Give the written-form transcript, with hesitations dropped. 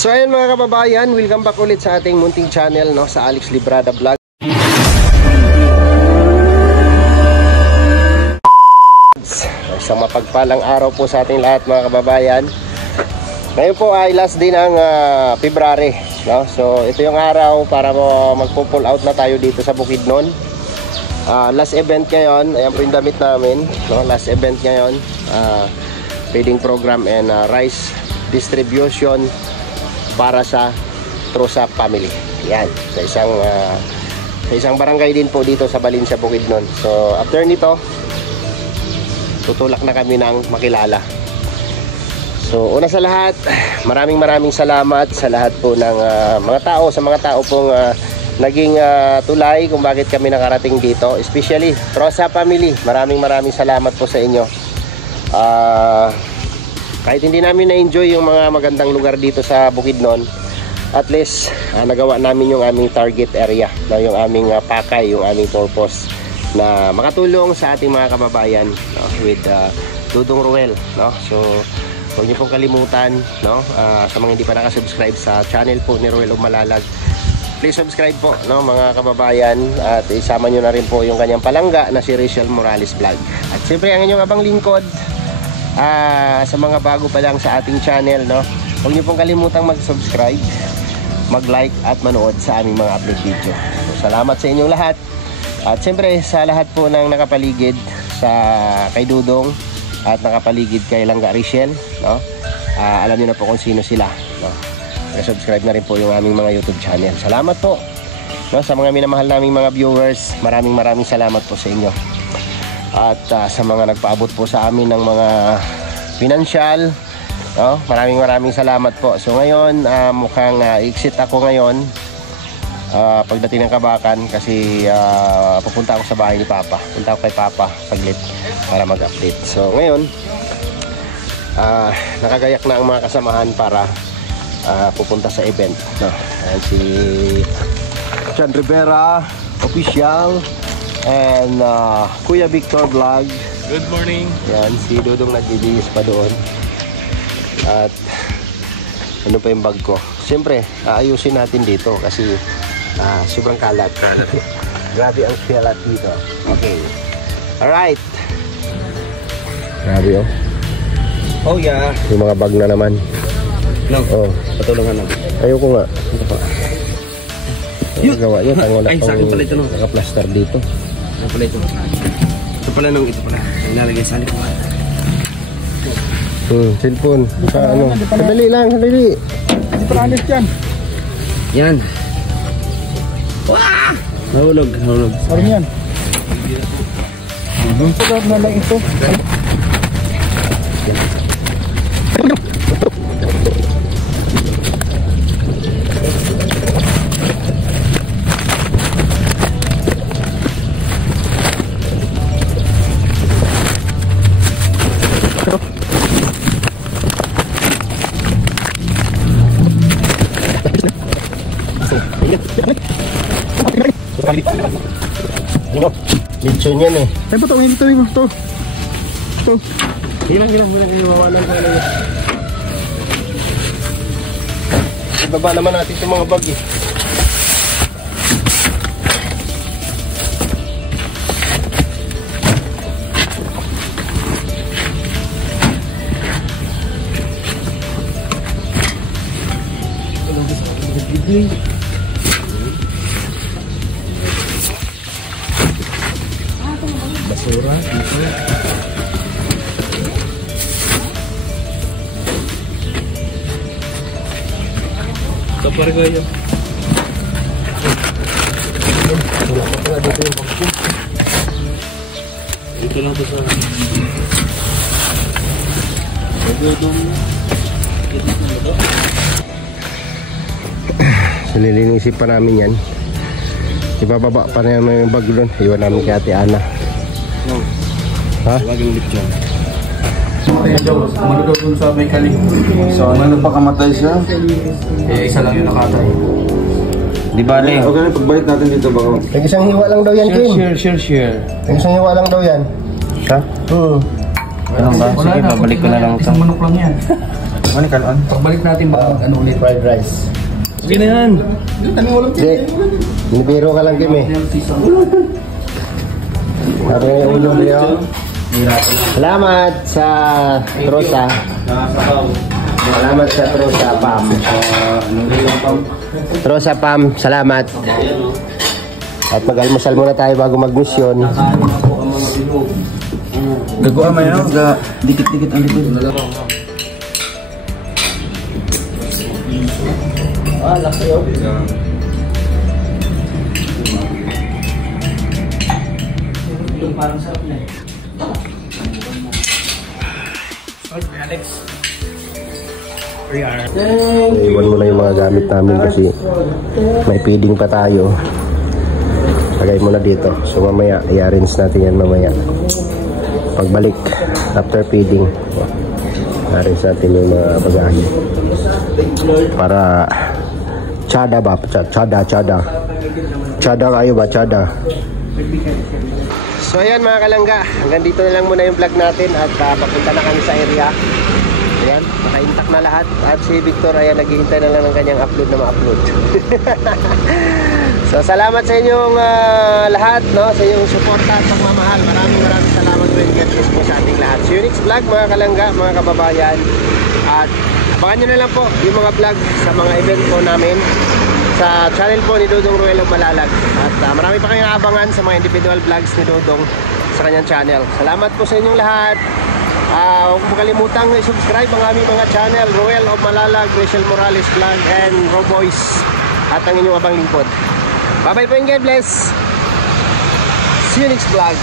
So ayun mga kababayan, welcome back ulit sa ating munting channel, no, sa Alex Librada Vlog. Isang mapagpalang araw po sa ating lahat mga kababayan. Ngayon po ay last day ng February, no? So ito yung araw para magpo-pull out na tayo dito sa Bukidnon. Last event ngayon, ayan po yung damit namin, no? Last event ngayon, feeding program and rice distribution para sa Trosa family. Yan, sa isang barangay din po dito sa Valencia, Bukidnon. So after nito, tutulak na kami ng Makilala. So una sa lahat, maraming salamat sa lahat po ng mga tao pong naging tulay kung bakit kami nakarating dito, especially Trosa family. Maraming salamat po sa inyo. Kahit hindi namin na-enjoy yung mga magandang lugar dito sa Bukidnon, at least nagawa namin yung aming target area, no? Yung aming pakay, yung aming purpose na makatulong sa ating mga kababayan, no? With Dudong Ruel, no? So huwag niyo pong kalimutan, no? Sa mga hindi pa nakasubscribe sa channel po ni Ruel Umalalag, please subscribe po, no, mga kababayan, at isama nyo na rin po yung kanyang palangga na si Rachel Morales Vlog. At siyempre ang inyong abang lingkod, sa mga bago pa lang sa ating channel, no, huwag niyo pong kalimutang mag-subscribe, mag-like at manood sa aming mga upload video. So, salamat sa inyong lahat. At siyempre sa lahat po ng nakapaligid sa kay Dudong at nakapaligid kay Langga Rachel, no, alam niyo na po kung sino sila, no. Subscribe na rin po yung aming mga YouTube channel. Salamat po, no, sa mga minamahal naming mga viewers. Maraming salamat po sa inyo. At sa mga nagpaabot po sa amin ng mga financial, no, maraming salamat po. So ngayon, mukhang exit ako ngayon pagdating ng Kabakan, kasi pupunta ako sa bahay ni Papa. Punta ako kay Papa saglit para mag-update. So ngayon, nakagayak na ang mga kasamahan para pupunta sa event, no? Ayan, si John Rivera official and Kuya Victor Vlog. Good morning. Yan, si Dudong nagbibihis pa doon. At ano pa yung bag ko? Siyempre, aayusin natin dito kasi sobrang kalat. Grabe ang kalat dito. Okay. Alright. Grabe, oh. Oh yeah. Yung mga bag na naman. No. Oh, patulungan na. Ayoko nga. Ito pa. Yung gawa niya, tango na ay, sa akin pala ito, no? Naka-plaster dito. Ano pala ito? Ito pala nung ito pala. Ang nalagay sa akin. Cellphone. Ano? Sandali lang, sandali. Hindi pa alis yan. Yan. Wah! Nahulog. Parang yan. Pagkat na lang ito. Lechon yan eh. Ay ba ito? Ito. Hilang. Iwawanan ko na. Ibaba naman natin itong mga bag eh. Basura dito. Kapar ko yun. Wala pa pala dito yung vacuum. Ito lang po sa So nilinisin pa namin yan. Ibababa pa na yung bag doon. Iwan namin kay Ate Ana. no. Ha? Huwag yung lipjon. Malagaw dun sa may kaling. So ano nagpakamatay siya? Eh, isa lang yung nakatay. Di bale. Okay na, pagbalik natin dito baka. Yung isang hiwa lang daw yan, Kim. Share. Yung isang hiwa lang daw yan. Siya? Oo. Ano ba? Sige, babalik ko na lang ito. Isang manok lang yan. Ano kanon? Pagbalik natin baka ano ulit. Fried rice. Sige na yan. Hindi. Nibiro ka lang, Kim eh. Sabi nga yung ulo niyo. Salamat sa Trosa. Salamat sa Trosa Pam. Trosa Pam, salamat. At mag-almusal muna tayo bago mag-mission. Gagawa mo yun, dikit-dikit ang likod. Laki yun. Parang sarap na eh. Alex. Iwan mo na yung mga gamit namin kasi may feeding pa tayo. Lagay mo na dito. So mamaya, i-arrange natin yan mamaya. Pagbalik, after feeding, i-arrange natin yung mga bagahe. Para tsada ba? Tsada. Tsada kayo ba? Tsada. So ayan mga kalangga, hanggang dito na lang muna yung vlog natin at papunta na kami sa area. Ayan, naka-intact na lahat. At si Victor, ayan, naghihintay na lang ng kanyang upload na ma-upload. So salamat sa inyong lahat, no? Sa inyong suporta at pagmamahal. Maraming salamat po and God bless po sa ating lahat. So next vlog mga kalangga, mga kababayan. At abangan nyo na lang po yung mga vlog sa mga event po namin sa channel po ni Dodong Ruel of Malalag. At marami pa kayong abangan sa mga individual vlogs ni Dodong sa kanyang channel. Salamat po sa inyong lahat. Huwag mo kalimutang i-subscribe ang aming mga channel, Ruel of Malalag, Rachel Morales Vlog, and Roboys, at ang inyong abang lingkod. Bye bye po and God bless. See you next vlog.